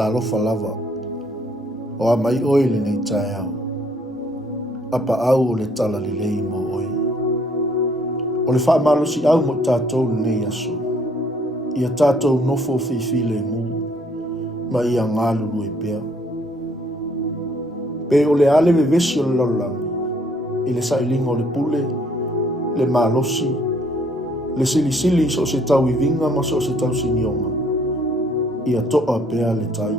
talofa lava o a mai oi le nei tae au. APAAU o le TALALELEI mo oi. O le whaamalosi au mo tātou le nei aso. Ia tātou nofo whiwhile mu, ma ia ngālulu e pēr. Pe o le ale me vesi o le laulangi, i le sailinga o le pule, le malosi, le silisili so se tau i vinga ma so se tau sinionga. Ia toa pēr le tai.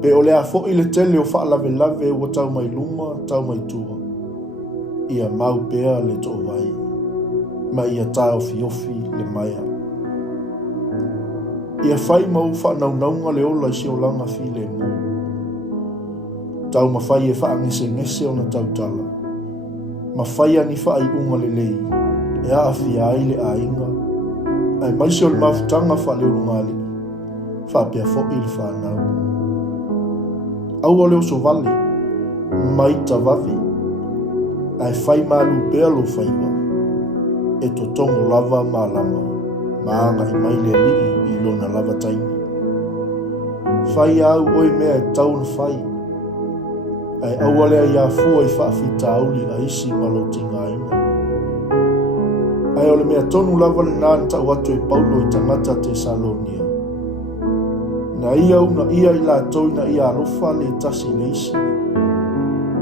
Pe o le a fo i le tele o wha lave lave o tau mai luma, tau mai tua. Ia mau pēr le toa vai, ma ia tau fiofi le maia. Ia whai mau wha naunaunga le ola i si o langa file mu. Tau ma whai e wha ngese o na tau tala. Ma whai ani wha i unga le lei, e a awhi ai le a inga. Ai maisi o le mawhitanga wha leo nungali, wha pia fo i le whanau. Au o leo so vale, mai ta vavi. Ai whai malu pea lo whaiva, e to tongo lava ma lama. Maanga i mai le lii i lona lava taimi. Whai au oi mea e taun whai. Ai awalea ia fua i whaafita auli a isi malo tinga ina. Ai ole mea tonu lava le nāna ta watu e Paulo i tangata TESALONIA. Na ia una ia i la tau na ia alofa le tasi leisi.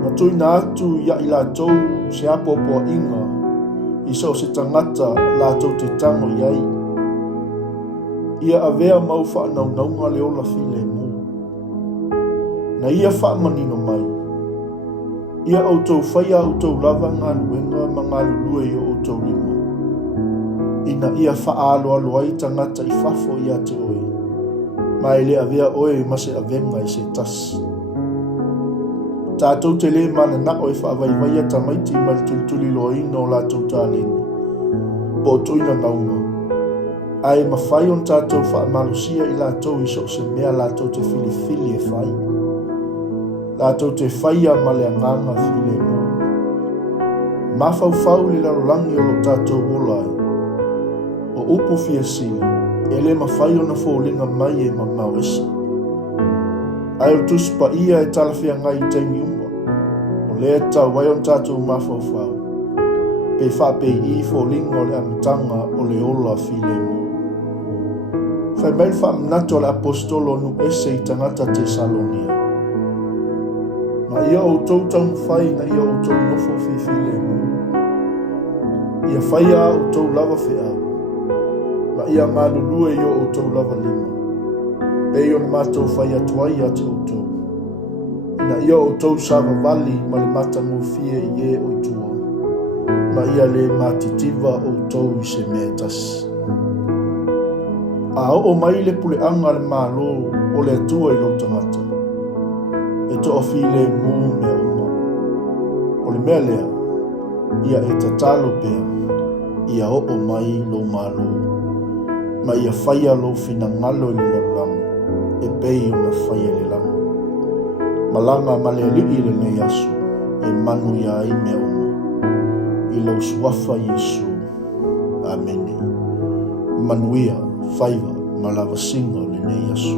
Na tui na atu ia i la tau se apopo inga i so se tangata la tau te tango iai. Ia avea mau wha naunga le ola file mu. Na ia wha manino mai. Ia autou whaia autou lava ngā luenga ma ngā lulue i autou lima. Ina ia wha alo alo ai tangata i whafo ia te oe. Ma ele avea oe ma se avenga i se tas. Tātou te le mana na oe wha avai vaia tamaiti ma le tulituli lo ina o la tau tāleni. Po tuina naunga. Ai ma whai on tātou wha malusia i lātou i so se mea lātou te fili e whai. Lātou te whaia ma le anganga file mu. Ma whau le larolangi o lo tātou olai. O upo fia sili, e le ma whai ona fōlinga mai e ma mawesi. Ai o tuspa ia e talawhia ngai teimi umba. O le tau wai on tātou ma whau. Pe whape i fōlinga o le amitanga o le ola file mu. Fai mai wha mnato le apostolo nu ese i tangata TESALONIA. Ma ia o tau tau whai na ia o tau nofo file mu. Ia whaia o tau lava whea. Ma ia ngā lulue i o tau lava lima. Pei o le mātou whaia tuai a te o tau. Ina ia o tau sava vali ma le mata ngofie i e o tua. Ma ia le mātitiva o tau i se mea tasi. A o mai le pule anga le malo o le atua i lo tangata. E to o file mu mea uma. O le mea lea, ia e tatalo pea, ia o mai lo malo. Ma ia whaia lo fina ngalo i le lalang, e pei una whaia le lang. Malanga ma le li le ne yasu, e manu ia i mea uma. I lo suafa Yesu. Amene. Manuia, whaiva, ma lava singa le ne yasu.